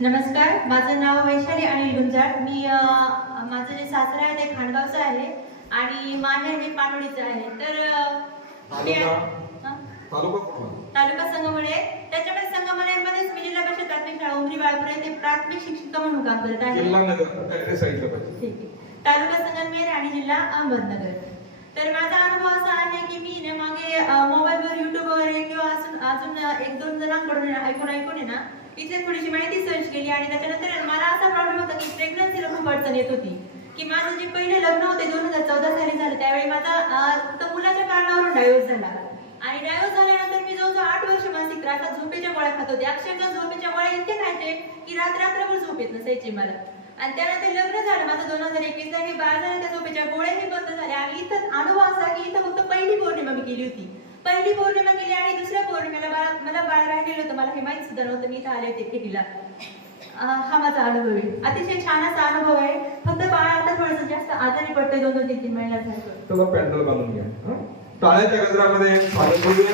नमस्कार, माझं नाव वैशाली अनिल गुंजाळ. माझं जे सासर आहे ते खांडगावचं आहे आणि माहेर हे पानोळीचं आहे. तर तालुका संगमनेर, त्याच्याकडे संगमनेरमध्येच मी जिल्हा परिषद प्राथमिक शाळा उमरी बाळपूर येथे प्राथमिक शिक्षिका म्हणून काम करत आहे. ठीक आहे. तालुका संगमनेर आणि जिल्हा अहमदनगर. तर माझा अनुभव असा आहे की मी मागे मोबाईलवर युट्यूब वगैरे किंवा अजून एक दोन जणांकडून ऐकून आहे ना इथे थोडीशी माहिती सर्च केली आणि त्याच्यानंतर मला असा प्रॉब्लेम होता की प्रेग्नन्सीला खूप अडचण येत होती. की माझं जे पहिले लग्न होते 2014 साली झालं, त्यावेळी माझा मुलाच्या कारणावरून डायव्होर्स झाला आणि डायव्होर्स झाल्यानंतर मी जवळजवळ 8 वर्ष मानसिक त्रासात झोपेच्या गोळ्या खात होते. अक्षरशः झोपेच्या गोळ्या इतके खायचे की रात्रभर झोप येत नसायची मला. आणि त्यानंतर लग्न झालं माझं 2021 ला, बाळ झालं, त्या झोपेच्या गोळ्याही बंद झाल्या. आणि इथं अनुभव असा की इथं फक्त पहिली पौर्णिमा मी केली होती. पहिली पौर्णिमा केली आणि दुसऱ्या पौर्णिमेला मला बाळ राहिलेलं होतं. मला हे माहित सुद्धा नव्हतं. मी इथं आले होते फेरीला. हा माझा अनुभव आहे. अतिशय छान असा अनुभव आहे. फक्त बाळ आता थोडंसं जास्त आजारी पडतंय 2-3 महिन्याचा. चला पॅन्डल बांधून घ्या. टाळ्याच्या गजरामध्ये स्वागत करूया.